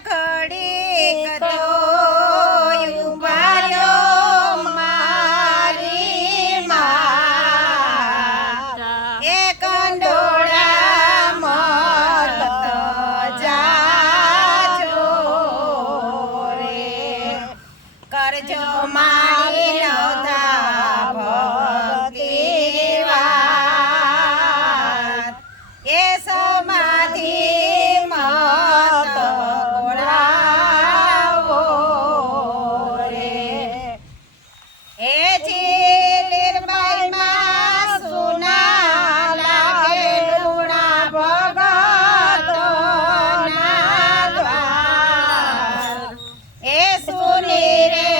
ઘડીક તો ઉભાર્યો મારી માં એ કંડોળા મત જાજો રે કરજો મારી નવધા ભક્તિ વાત એ સમાધિ મત ગોળાવો રે એ લીરબાઈ માં સુના લાગે લુણા ભગતો ના દ્વાર એ સુની રે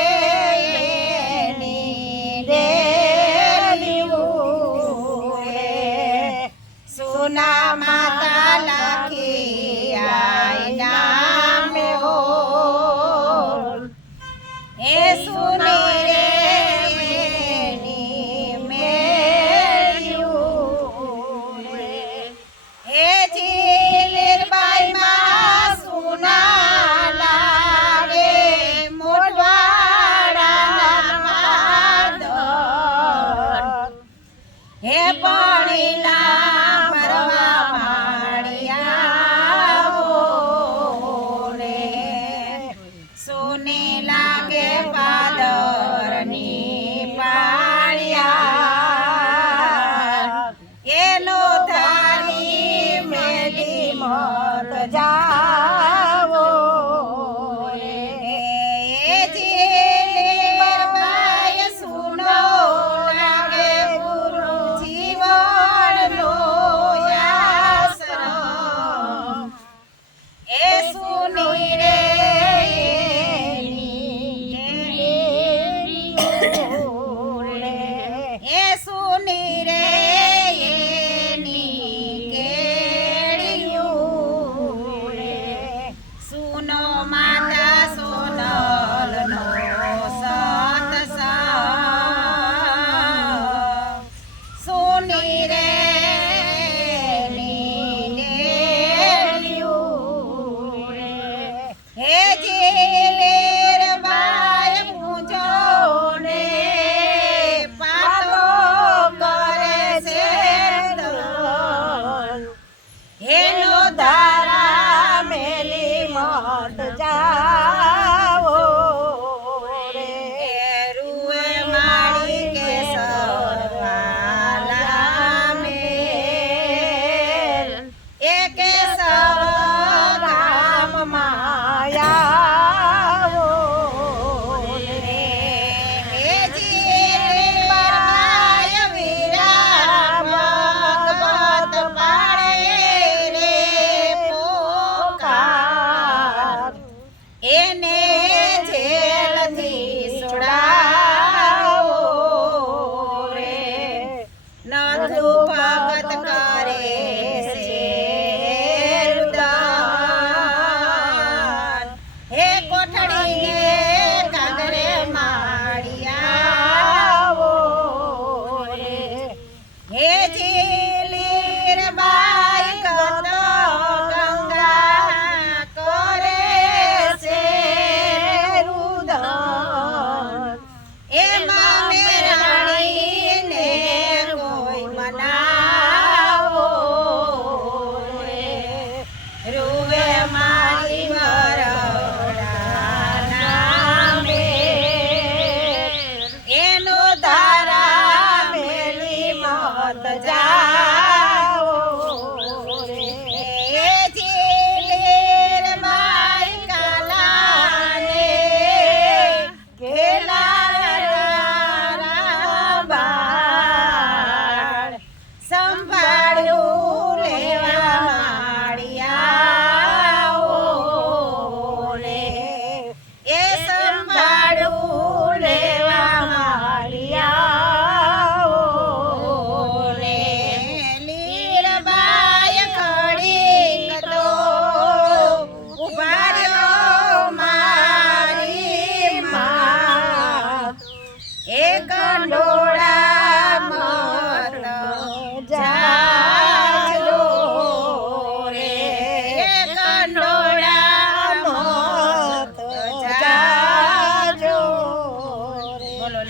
સુના માતા લખી આઈના મે ઓલ એ સુની રે મેળ્યું રે એ લીરબાઈ માં સુના લાગે મોઢવાડાના માધર હે પાણીલા સોને લાગે પાદરની પાળિયા એનો ધારી મેલી મત જાવો રે લીરબાઈ સુનો લાગે ગુરુ જીવનનો આશ્રમ એ સુની રે એ સુની રે એની કેળિયું રે સુનો માતા સોનલનો સત્સંગ સુની રે કેળિયું રે હે લીરબાઈ પૂજો ને હેલો ધારા મેલી મત જાવો રે રૂએ માળી કેસરવાલા મેલ એ કેસર ગામ માયાવો રે હે લીરબાઈ વીરા ભગવત પાડે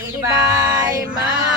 મીરબાઈ માં